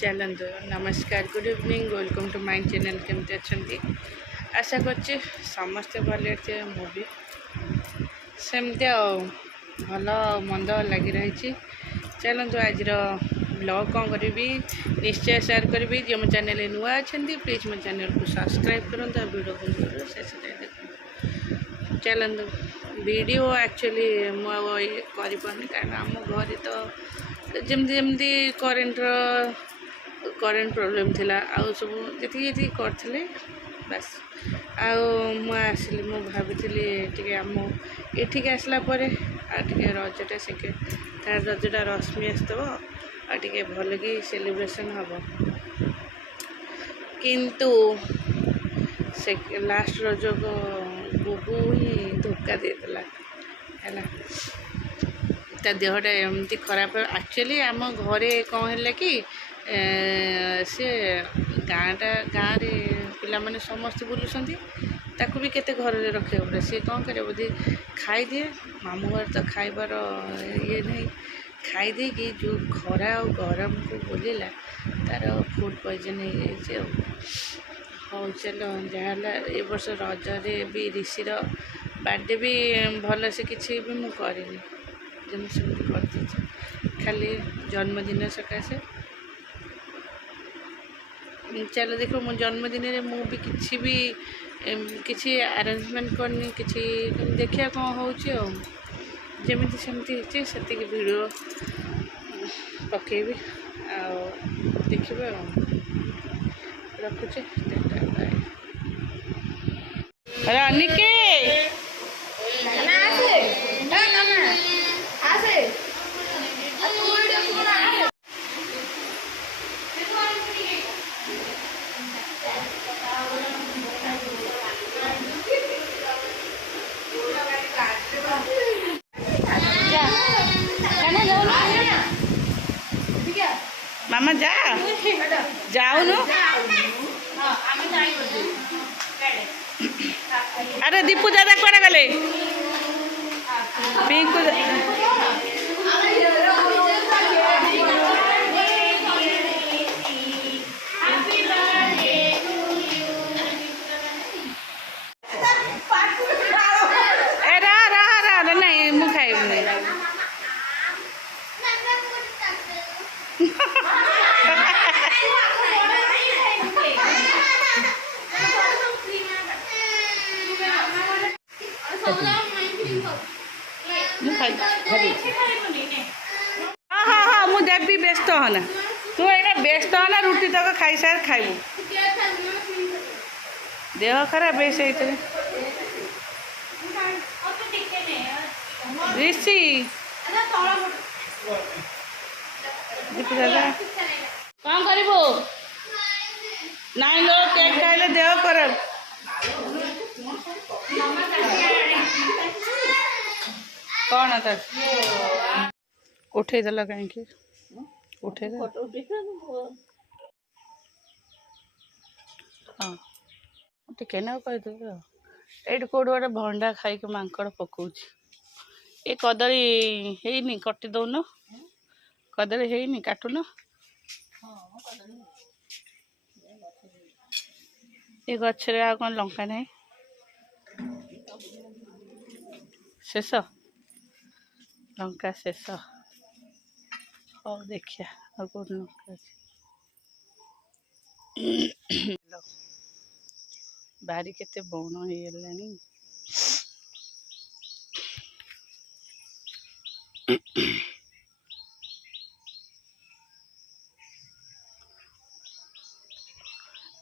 चलतु नमस्कार good evening welcome to my channel केमती अच्छा आशा करछि समस्ते भले मुझे सेमती भल मंद लगी रही। चलतु आज ब्लॉग कौन करी निश्चय शेयर करी जो मो चैनल नुआ अच्छा प्लीज मो चैनल को सब्सक्राइब करूँ वीडियो को शेष देखो। चलतु वीडियो एक्चुअली मुझे कारण आम घर तो जमती जमती करेन्ट प्रोब्लेम थिला आउ सब जी करते बस आसली मु भाभी आम ये आसला रजटा सेकेंड थर्ड रजटा रश्मि आसतब आगे भल कि सेलिब्रेशन हम किंतु से लास्ट रज को गुगु ही धोखा देला है ता देहटा एमती खराब एक्चुअली आम घरे कौन है कि सी गाँटा गाँव पिला माने समस्त बुलूँ ताकू भी केते घर रखे पड़े सी कौन करे बोधे खाई दिए मामू घर तो खाइबार ये नहीं खाई दे कि जो खरा और गरम को बोलेला तार फूड पॉइजन हो हौ चलो जहाँ ए वर्ष रजरे भी ऋषिर बर्थडे भी भल से किसी भी मुझे करनी जमी सेमती कर खाली जन्मदिन सकाशे चलो देखो मो जन्मदिन में मु भी किसी अरेंजमेंट करनी किसी देखिए कौन हो जमी सेमती से वीडियो पकेबी देखिए रखुचे रानिके मामा जा जाऊनु अरे दीपू दादा कड़े गले पिंकू नहीं मु खाई हाँ हाँ हाँ मु देवी व्यस्त होना तू ये व्यस्त होना रुटी तक खाई सार खाइबू देह खराब है से ऋषि कौन करू नाई लो केक खाइले देह खराब कौन था उठे देला कहीं उठे हाँ टे ना कहदे ये कौट गोटे भंडा खाई मांकड़ पकाउछ ये कदली है कटि दौन कदली है काटुन ये गचरे आ कौन लंका नहीं शेष लंका शेष हो देखिया और कौन लंका बारी केते बण हो गलानी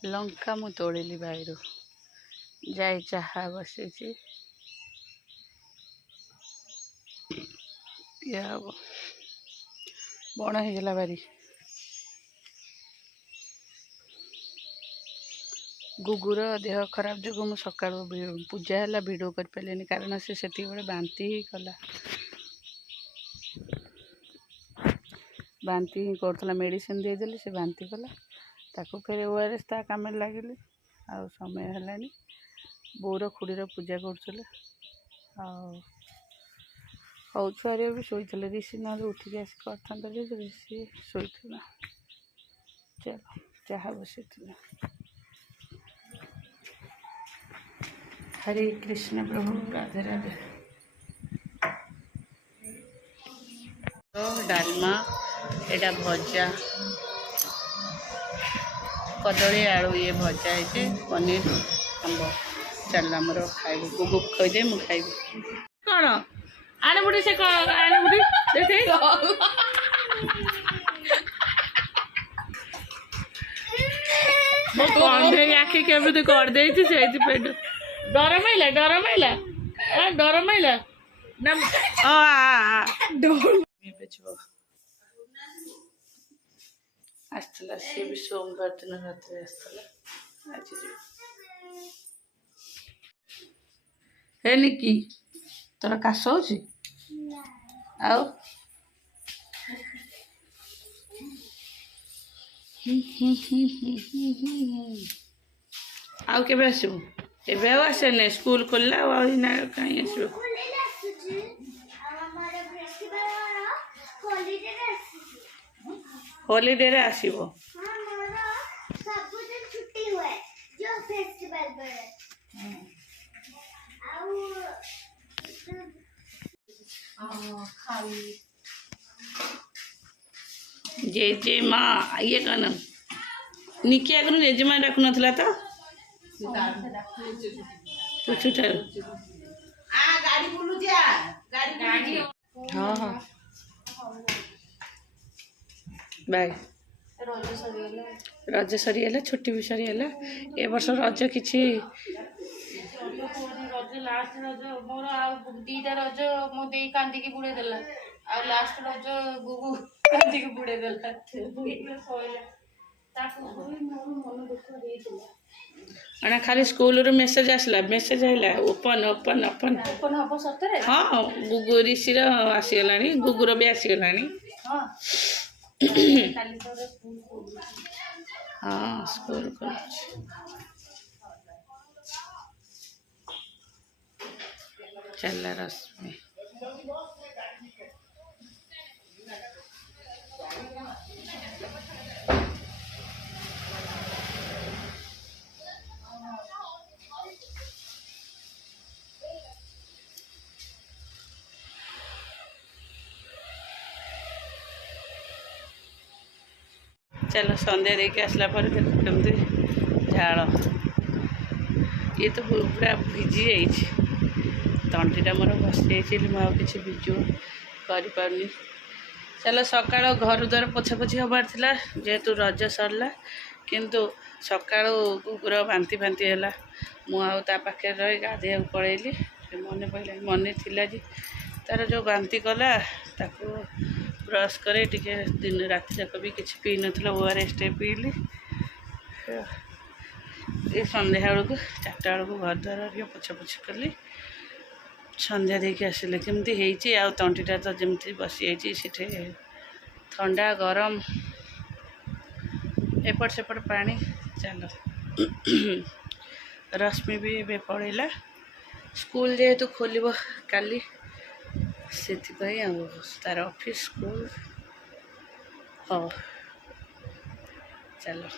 लंका मु तोड़िली बाहर जाए चाहा बसी बण होगला बारी गुगुर देह खराब जो मुझे सका पूजा है वीडियो कर पारे कारण से बांती ही कला बांती ही करला मेडिसिन देदेली से बांती कला ताकू फिर ओआरएस ता काम लगिल आ समय है बोर खुड़ीर पूजा कर हौ छुआ भी शोते ऋषि ना उठिक आस कर ऋषि शोला चलो चाह बस हरे कृष्ण प्रभु राधे राधे। तो डालमा एटा भजा कदली आलू ये भजा है पनीर आंब चल आमर खाइब गुगु खोदे मु खाइबी कौन आने बुढ़ी से कौन आने बुढ़ी देखे मो कंधे आखि केମିତି କରିଦେଇଛି ସେଇଥିପାଇଁ ଡର ମାଇଲା ନା ଏବେ ଯିବ ଆସିଥିଲା ସିଏ ବି ସୋମବାର ଦିନ ରାତିରେ ଆସିଥିଲା ଆଜି ଯିବ ହେଇନି କି ତୋର କାଶ ହଉଛି ଆଉ ଆଉ କେବେ ଆସିବୁ ଏବେ ଆଉ ଆସେନି ସ୍କୁଲ ଖୋଲିଲା ଆଉ ଏଇନା କାହିଁ ଆସିବୁ हॉलीडे रे आसीबो जे जे माँ ये कौन निकी आगु जेजेमा डाकु नथला तो पूछू गाड़ी बोलू जा गाड़ी हां हां बाय रज सरीगला छुट्टी भी सरीगला ए वर्ष रज किछि रज लास्ट रज मोर आ दीटा रज मो दे कांदी की बुड़े देला आ लास्ट रज गुगु कांदी की बुड़े देला सोइला ताको मोर मन दुख देइतिला अना खाली स्कूल रो मेसेज आसला मेसेज आइला ओपन ओपन ओपन ओपन हबो सतरे हां गुगु ऋषि रो आसी गलानी गुगु रो भी आसी गलानी हां काली तो स्कूल हाँ स्कूल को चल रस में चलो सन्ध्या देके आसला पर देख केमती झाड़ ये तो पूरा भिजी जाइए तंटीटा मोर बस जाइए मुझे भिजु कर चलो सका घर द्वार पोछा पोछी हबार थिला जेहेतु रज सरला किंतु सका कुकुर बांति फांति है मुझे पाखे रही गाधे पलैली मन पड़ा मन थिला जी तार जो बांति कला ताकू ब्रश करे टिके दिन रात जाक भी किसी पी ना ORS पीली ये सन्ध्या बेलू 4टा बेलू घर द्वार पोछा पोछी कली सन्ध्या देके आसिले केमती होती आ तंटीटा तो जमती बसी जाइए ठंडा गरम एपट सेपट पानी चलो रश्मि भी ए पड़ेला स्कूल जेहेतु खोल काली से तार ऑफिस स्कूल हाँ चलो।